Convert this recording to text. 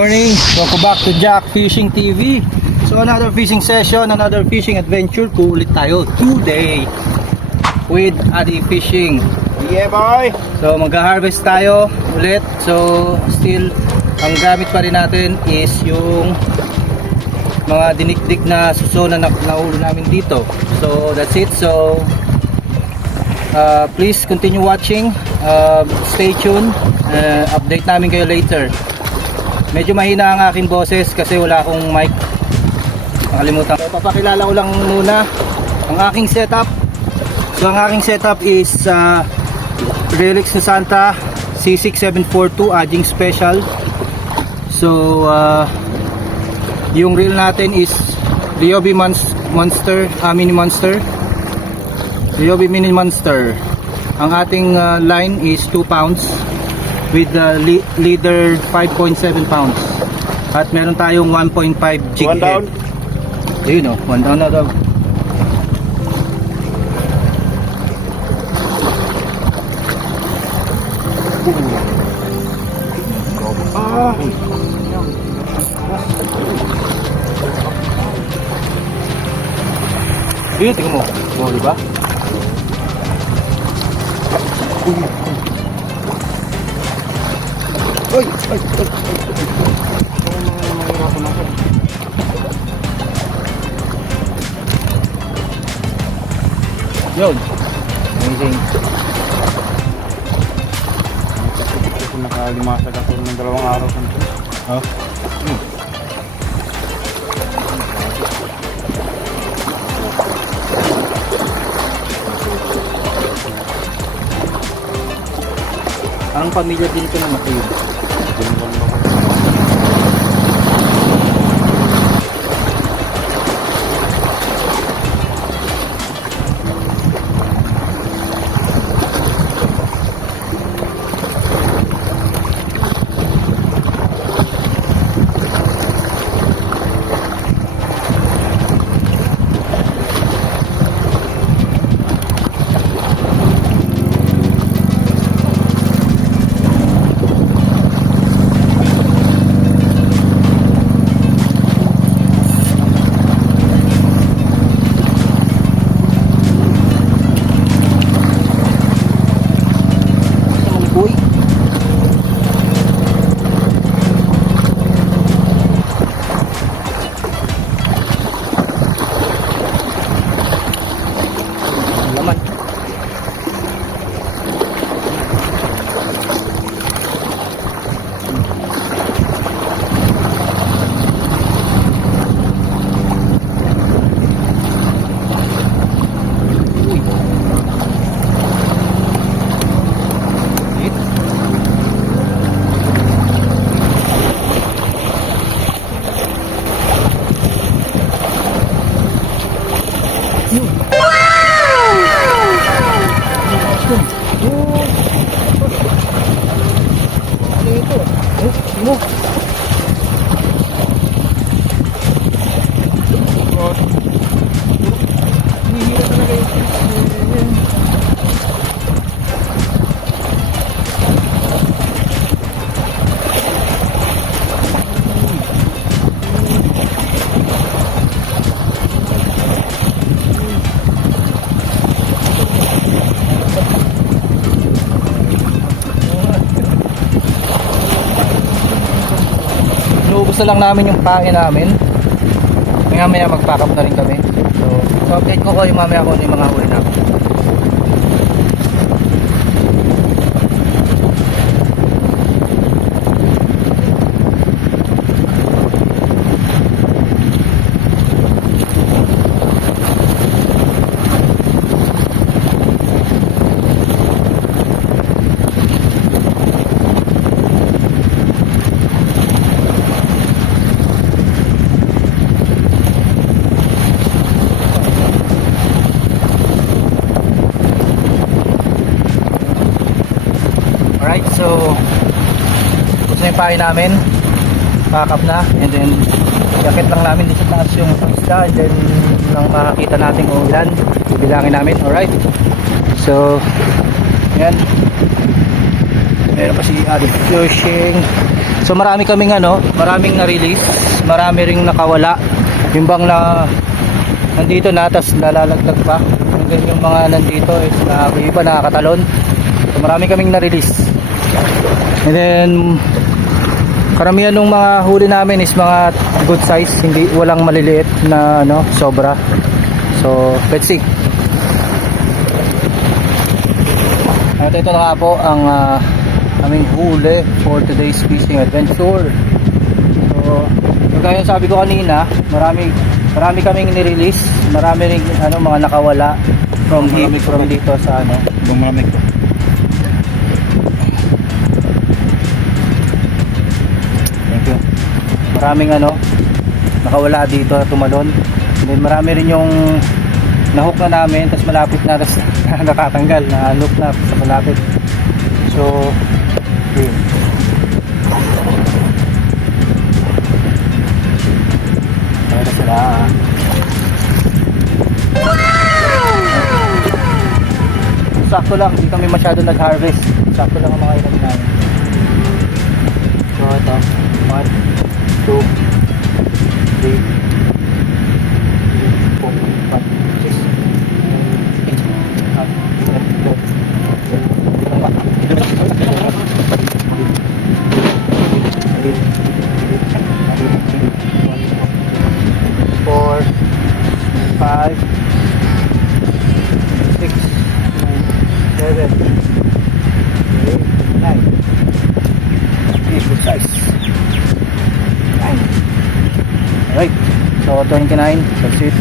Morning, welcome back to Jack Fishing TV. So another fishing session, another fishing adventure ko ulit tayo today with Adi Fishing. Yeah boy! So magha-harvest tayo ulit. So still ang gamit pa rin natin is yung mga dinikdik na suso na nahuli namin dito. So that's it. So please continue watching, stay tuned, update namin kayo later. Medyo mahina ang aking boses kasi wala akong mic. Nakalimutan. So, papakilala ko lang muna ang aking setup. So ang aking setup is Relix na Santa C6742 Adjing Special. So yung reel natin is Ryobi Monster, Mini Monster. Ryobi Mini Monster. Ang ating line is 2 pounds with the leader 5.7 pounds. At meron tayong 1.5 jig One down. head. Ayun o, 1 down na daw. Ayun, tingnan mo. O, diba? Oy, oy, oy. Yun. Amazing. Nakalimasag ako ng 2 araw sa ito. Oh. Ang pamilya din ito na matuyo. Inuubos na lang namin yung pain namin. Maya mag-pack up na rin kami. So update ko yung mamaya kung ano yung mga huli namin. Alright, so ito na yung pain namin. Pack up na. And then yakit lang namin dito sa taas yung isda. And then nang makakita natin kung ilan, bibilangin namin. Alright, so yan. Meron pa si Addict Fishing. So marami kaming maraming na-release, marami ring nakawala. Yung bang na nandito na, tas nalalaglag pa. Hanggang yung mga nandito is yung iba nakakatalon. So marami kaming na-release. And then karamihan ng mga huli namin is mga good size, hindi walang maliliit na sobra. So let's see. At ito na nga po ang aming huli for today's fishing adventure. So kagaya sabi ko kanina, marami kaming ni-release, marami ring mga nakawala from dito sa Bumamig ko. Thank you. Maraming nakawala dito, tumalon. And then marami rin yung nahook na namin, tapos malapit na, tapos nakatanggal, na-hook na sa malapit. So yun. Ito sila. Sakto lang, hindi kami masyado nag-harvest. Sakto lang ang mga ilan namin. So ito, 1, 2, 3, 4, 5, 6, 7, 8, 9. Good size. 9. Alright, so 29, that's it.